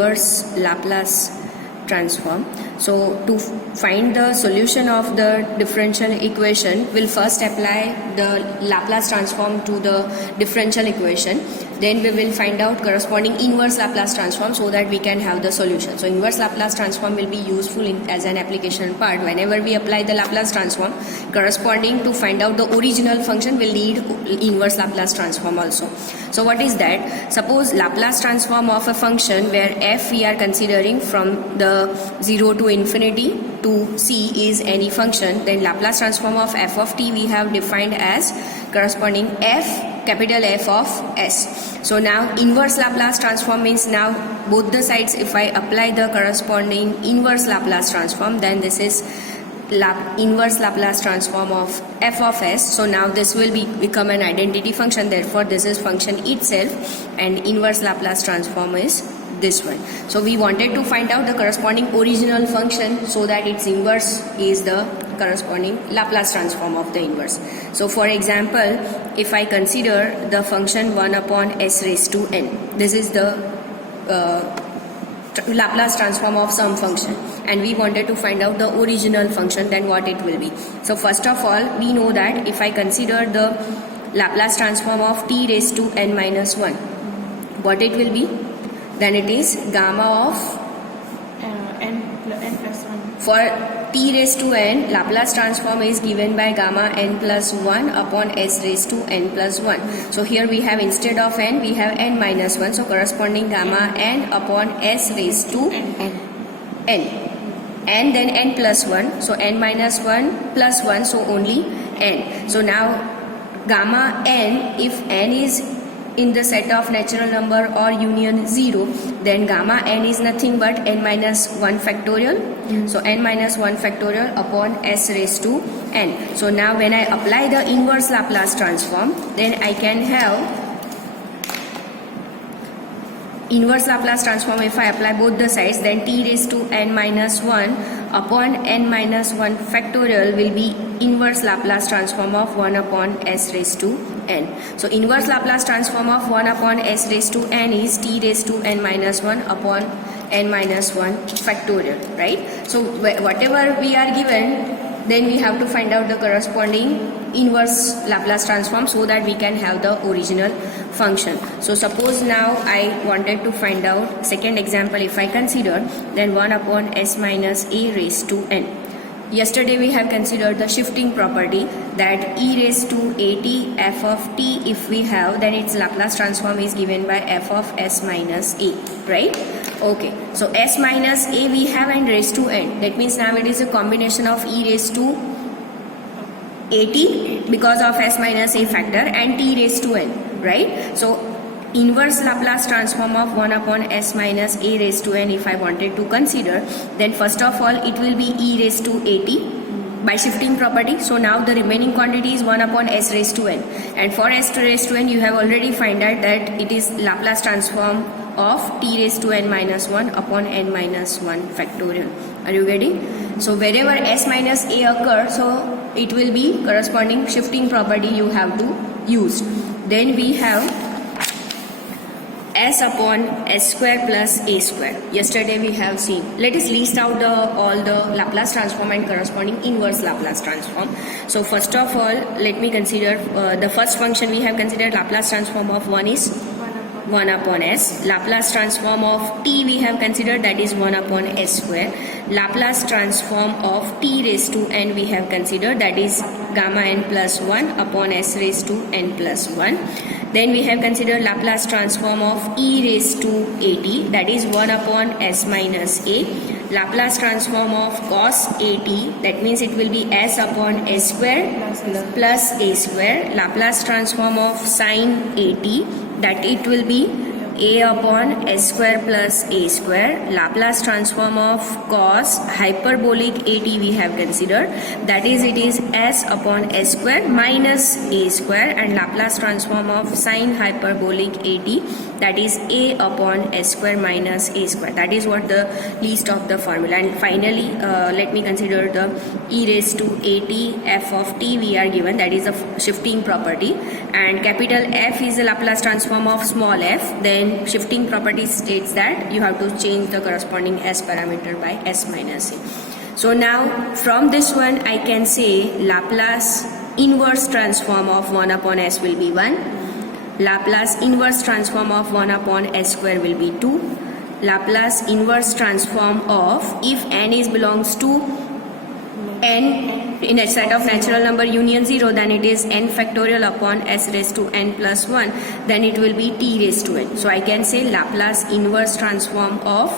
inverse Laplace transform. So to find the solution of the differential equation, we'll first apply the Laplace transform to the differential equation. Then we will find out corresponding inverse Laplace transform so that we can have the solution. So inverse Laplace transform will be useful as an application part. Whenever we apply the Laplace transform, corresponding to find out the original function will need inverse Laplace transform also. So what is that? Suppose Laplace transform of a function where f we are considering from the 0 to infinity to c is any function, then Laplace transform of f of t we have defined as corresponding f capital F of s. So now inverse Laplace transform means now both the sides, if I apply the corresponding inverse Laplace transform, then this is inverse Laplace transform of f of s. So now this will become an identity function, therefore this is function itself, and inverse Laplace transform is this one. So we wanted to find out the corresponding original function so that its inverse is the corresponding Laplace transform of the inverse. So for example, if I consider the function 1 upon s raised to n, this is the Laplace transform of some function, and we wanted to find out the original function, then what it will be. So first of all, we know that if I consider the Laplace transform of t raised to n minus 1, what it will be? Then it is gamma of n plus 1. For t raised to n, Laplace transform is given by gamma n plus 1 upon s raised to n plus 1. So here we have, instead of n, we have n minus 1. So corresponding gamma n upon s raised to n. And then n plus 1. So n minus 1 plus 1, so only n. So now gamma n, if n is in the set of natural number or union 0, then gamma n is nothing but n minus 1 factorial. So n minus 1 factorial upon s raised to n. So now when I apply the inverse Laplace transform, then I can have inverse Laplace transform. If I apply both the sides, then t raised to n minus 1 upon n minus 1 factorial will be inverse Laplace transform of 1 upon s raised to n. So inverse Laplace transform of 1 upon s raised to n is t raised to n minus 1 upon n minus 1 factorial, right? So whatever we are given, then we have to find out the corresponding inverse Laplace transform so that we can have the original function. So suppose now I wanted to find out, second example if I consider, then 1 upon s minus a raised to n. Yesterday we have considered the shifting property, that e raised to at f of t if we have, then its Laplace transform is given by f of s minus a, right? Okay, so s minus a we have and raised to n. That means now it is a combination of e raised to at because of s minus a factor and t raised to n, right? So inverse Laplace transform of 1 upon s minus a raised to n if I wanted to consider, then first of all it will be e raised to at by shifting property. So now the remaining quantity is 1 upon s raised to n, and for s raised to n you have already find out that it is Laplace transform of t raised to n minus 1 upon n minus 1 factorial. Are you getting? So wherever s minus a occurs, so it will be corresponding shifting property you have to use. Then we have s upon s square plus a square. Yesterday we have seen. Let us list out all the Laplace transform and corresponding inverse Laplace transform. So first of all, let me consider the first function we have considered. Laplace transform of 1 is 1 upon s. Laplace transform of t we have considered, that is 1 upon s square. Laplace transform of t raised to n we have considered, that is gamma n plus 1 upon s raised to n plus 1. Then we have considered Laplace transform of e raised to at, that is 1 upon s minus a. Laplace transform of cos at, that means it will be s upon s square plus a square. Laplace transform of sin at, that it will be a upon s square plus a square. Laplace transform of cos hyperbolic at we have considered, that is it is s upon s square minus a square. And Laplace transform of sin hyperbolic at, that is a upon s square minus a square. That is what the least of the formula. And finally let me consider the e raised to at f of t we are given, that is a shifting property, and capital F is the Laplace transform of small f, then shifting property states that you have to change the corresponding s parameter by s minus a. So now from this one I can say Laplace inverse transform of 1 upon s will be 1, Laplace inverse transform of 1 upon s square will be 2, Laplace inverse transform of, if n is belongs to n in a set of natural number union 0, then it is n factorial upon s raised to n plus 1, then it will be t raised to n. So I can say Laplace inverse transform of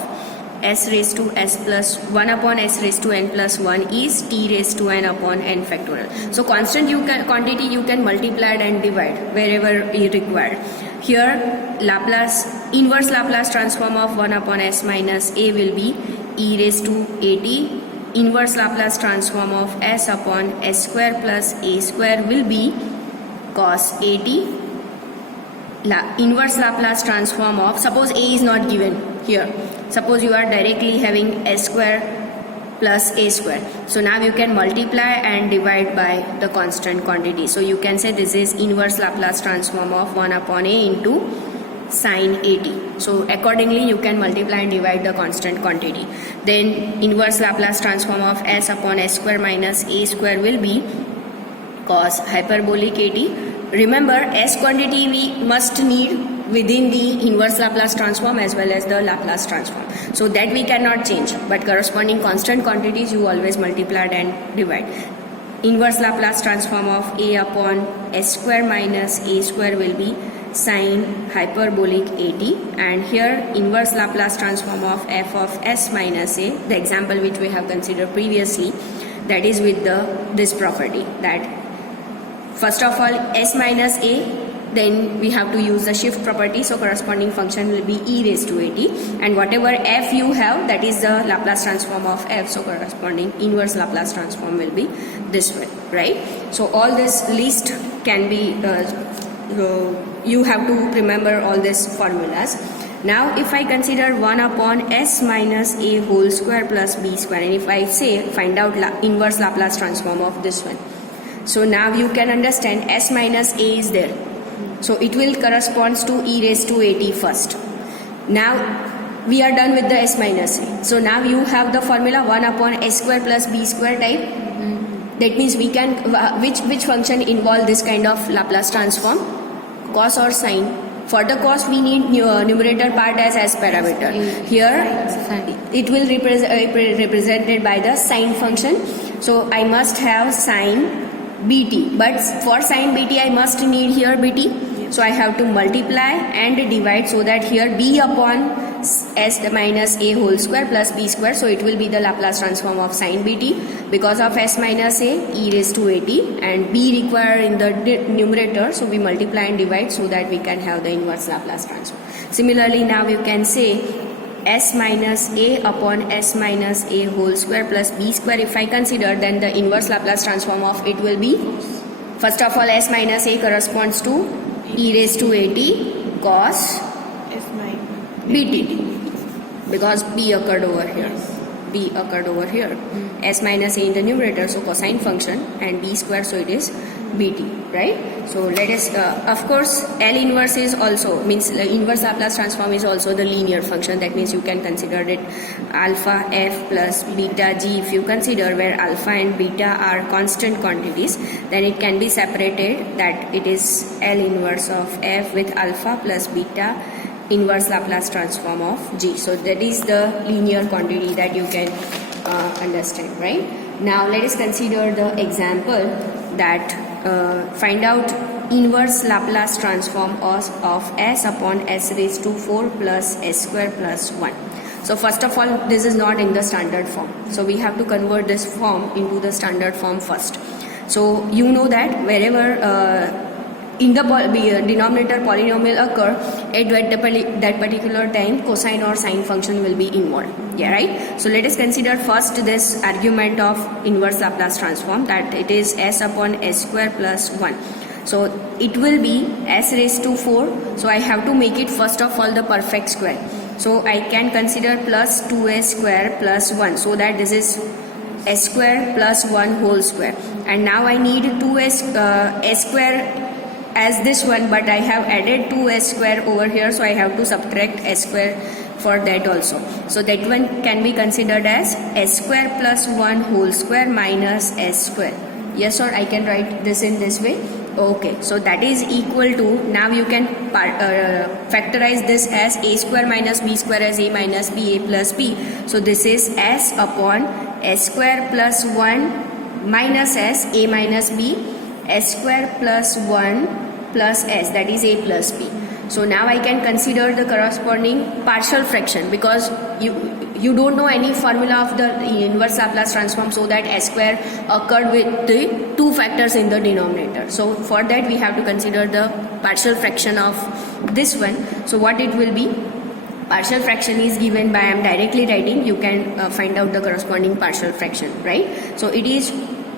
s raised to s plus 1 upon s raised to n plus 1 is t raised to n upon n factorial. So constant quantity you can multiply and divide wherever you require. Here Laplace inverse Laplace transform of 1 upon s minus a will be e raised to at, inverse Laplace transform of s upon s square plus a square will be cos at, inverse Laplace transform of, suppose a is not given here, suppose you are directly having s square plus a square, so now you can multiply and divide by the constant quantity. So you can say this is inverse Laplace transform of 1 upon a into sin at. So accordingly you can multiply and divide the constant quantity. Then inverse Laplace transform of s upon s square minus a square will be cos hyperbolic at. Remember, s quantity we must need within the inverse Laplace transform as well as the Laplace transform, so that we cannot change, but corresponding constant quantities you always multiply and divide. Inverse Laplace transform of a upon s square minus a square will be sin hyperbolic at, and here inverse Laplace transform of f of s minus a, the example which we have considered previously, that is with this property that first of all s minus a, then we have to use the shift property, so corresponding function will be e raised to at, and whatever f you have, that is the Laplace transform of f, so corresponding inverse Laplace transform will be this way, right? So all this list can be you have to remember all these formulas. Now if I consider 1 upon s minus a whole square plus b square, and if I say find out inverse Laplace transform of this one, so now you can understand s minus a is there, so it will corresponds to e raised to at first. Now we are done with the s minus a, so now you have the formula 1 upon s square plus b square type. That means we can which function involve this kind of Laplace transform, cos or sine. For the cos we need numerator part as s parameter. Here it will represented by the sine function, so I must have sine bt, but for sine bt I must need here bt, so I have to multiply and divide, so that here b upon s minus a whole square plus b square, so it will be the Laplace transform of sine bt. Because of s minus a, e raised to at, and b required in the numerator, so we multiply and divide so that we can have the inverse Laplace transform. Similarly now you can say s minus a upon s minus a whole square plus b square, if I consider, then the inverse Laplace transform of it will be, first of all s minus a corresponds to e raised to at cos S minus bt, because b occurred over here, b occurred over here, s minus a in the numerator, so cosine function, and b square, so it is bt, right? So let us of course L inverse is also means inverse Laplace transform is also the linear function, that means you can consider it alpha f plus beta g. If you consider where alpha and beta are constant quantities, then it can be separated that it is L inverse of f with alpha plus beta inverse Laplace transform of g. So that is the linear quantity that you can understand, right? Now let us consider the example that find out inverse Laplace transform of s upon s raised to 4 plus s square plus 1. So first of all, this is not in the standard form, so we have to convert this form into the standard form first. So you know that wherever in the denominator polynomial occur, at that particular time cosine or sine function will be involved, yeah, right? So let us consider first this argument of inverse Laplace transform, that it is s upon s square plus 1. So it will be s raised to 4, so I have to make it first of all the perfect square. So I can consider plus 2s square plus 1, so that this is s square plus 1 whole square, and now I need 2s s square as this one, but I have added 2s square over here, so I have to subtract s square for that also. So that one can be considered as s square plus 1 whole square minus s square. Yes, or I can write this in this way. Okay, so that is equal to, now you can factorize this as a square minus b square as a minus b, a plus b. So this is s upon s square plus 1 minus s, a minus b, s square plus 1 plus s, that is a plus b. So now I can consider the corresponding partial fraction, because you don't know any formula of the inverse Laplace transform, so that s square occurred with the two factors in the denominator. So for that we have to consider the partial fraction of this one. So what it will be? Partial fraction is given by, I am directly writing, you can find out the corresponding partial fraction, right? So it is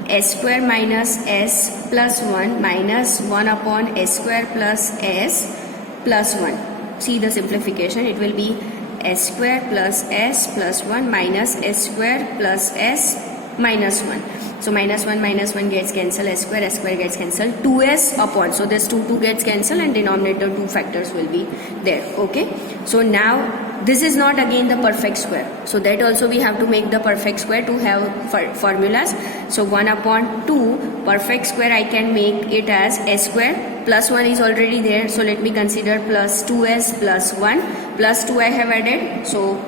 s square minus s plus 1 minus 1 upon s square plus s plus 1. See the simplification, it will be s square plus s plus 1 minus s square plus s minus 1. So minus 1 gets cancelled, s square gets cancelled, 2s upon, so this 2 gets cancelled, and denominator 2 factors will be there. Okay, so now this is not again the perfect square, so that also we have to make the perfect square to have formulas. So 1 upon 2 perfect square, I can make it as s square plus 1 is already there, so let me consider plus 2s plus 1 plus 2 I have added, so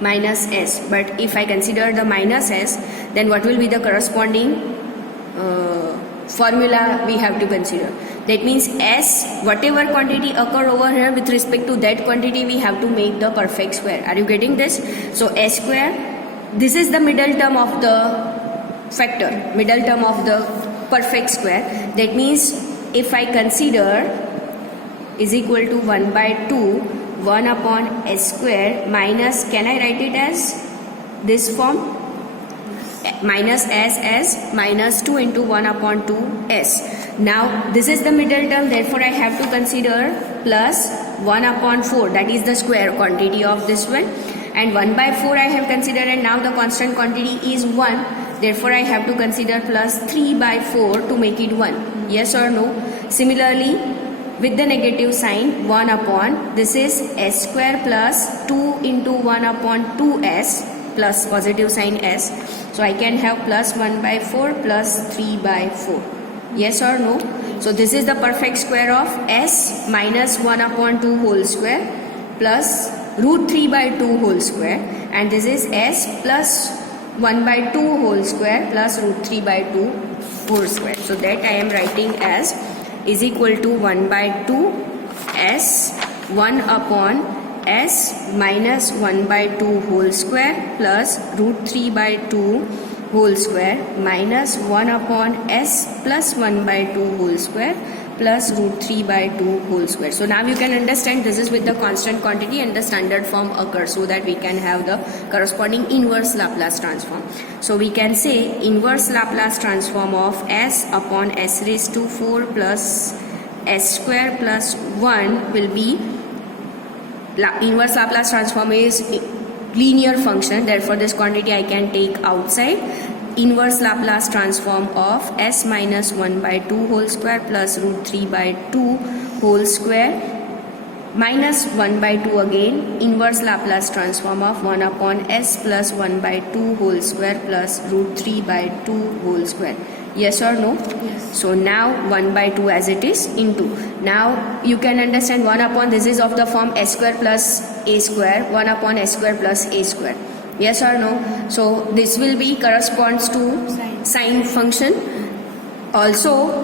minus s. But if I consider the minus s, then what will be the corresponding formula we have to consider? That means s, whatever quantity occur over here with respect to that quantity, we have to make the perfect square. Are you getting this? So s square, this is the middle term of the factor, middle term of the perfect square. That means if I consider is equal to 1 by 2, 1 upon s square minus, can I write it as this form? Minus s as minus 2 into 1 upon 2s. Now this is the middle term, therefore I have to consider plus 1 upon 4, that is the square quantity of this one, and 1 by 4 I have considered, and now the constant quantity is 1, therefore I have to consider plus 3 by 4 to make it 1. Yes or no? Similarly, with the negative sign, 1 upon, this is s square plus 2 into 1 upon 2s plus positive sign s. So I can have plus 1 by 4 plus 3 by 4. Yes or no? So this is the perfect square of s minus 1 upon 2 whole square plus root 3 by 2 whole square, and this is s plus 1 by 2 whole square plus root 3 by 2 whole square. So that I am writing as is equal to 1 by 2 s 1 upon s minus 1 by 2 whole square plus root 3 by 2 whole square minus 1 upon s plus 1 by 2 whole square plus root 3 by 2 whole square. So now you can understand this is with the constant quantity and the standard form occurs, so that we can have the corresponding inverse Laplace transform. So we can say inverse Laplace transform of s upon s raised to 4 plus s square plus 1 will be, inverse Laplace transform is linear function, therefore this quantity I can take outside. Inverse Laplace transform of s minus 1 by 2 whole square plus root 3 by 2 whole square minus 1 by 2 again, inverse Laplace transform of 1 upon s plus 1 by 2 whole square plus root 3 by 2 whole square. Yes or no? Yes. So now 1 by 2 as it is into. Now you can understand 1 upon, this is of the form s square plus a square, 1 upon s square plus a square. Yes or no? So this will be corresponds to sine function. Also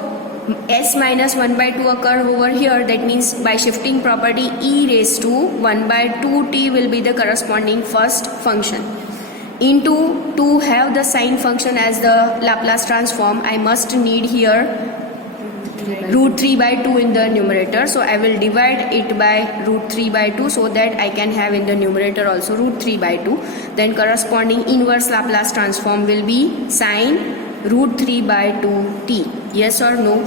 s minus 1 by 2 occur over here, that means by shifting property e raised to 1 by 2t will be the corresponding first function. Into to have the sine function as the Laplace transform, I must need here root 3 by 2 in the numerator, so I will divide it by root 3 by 2 so that I can have in the numerator also root 3 by 2. Then corresponding inverse Laplace transform will be sine root 3 by 2t. Yes or no?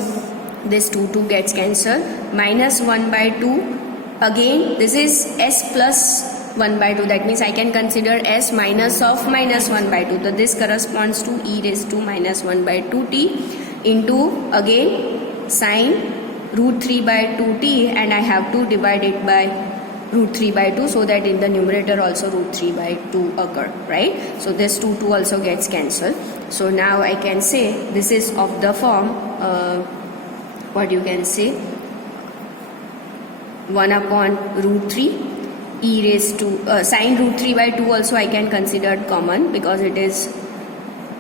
This 2 gets cancelled. Minus 1 by 2, again this is s plus 1 by 2. That means I can consider s minus of minus 1 by 2. So this corresponds to e raised to minus 1 by 2t into again sine root 3 by 2t, and I have to divide it by root 3 by 2 so that in the numerator also root 3 by 2 occur, right? So this 2 also gets cancelled. So now I can say this is of the form what you can say 1 upon root 3 e raised to sine root 3 by 2 also I can consider common because it is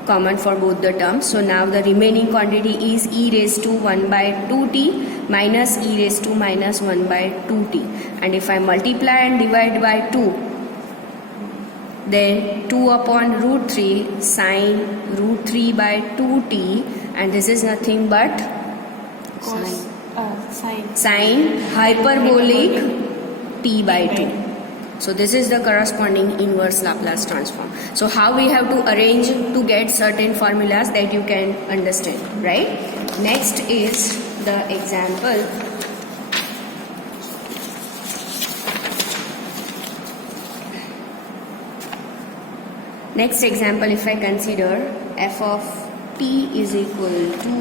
common for both the terms. So now the remaining quantity is e raised to 1 by 2t minus e raised to minus 1 by 2t, and if I multiply and divide by 2, then 2 upon root 3 sine root 3 by 2t, and this is nothing but sine hyperbolic t by 2. So this is the corresponding inverse Laplace transform. So how we have to arrange to get certain formulas that you can understand, right? Next is the example. Next example, if I consider f of t is equal to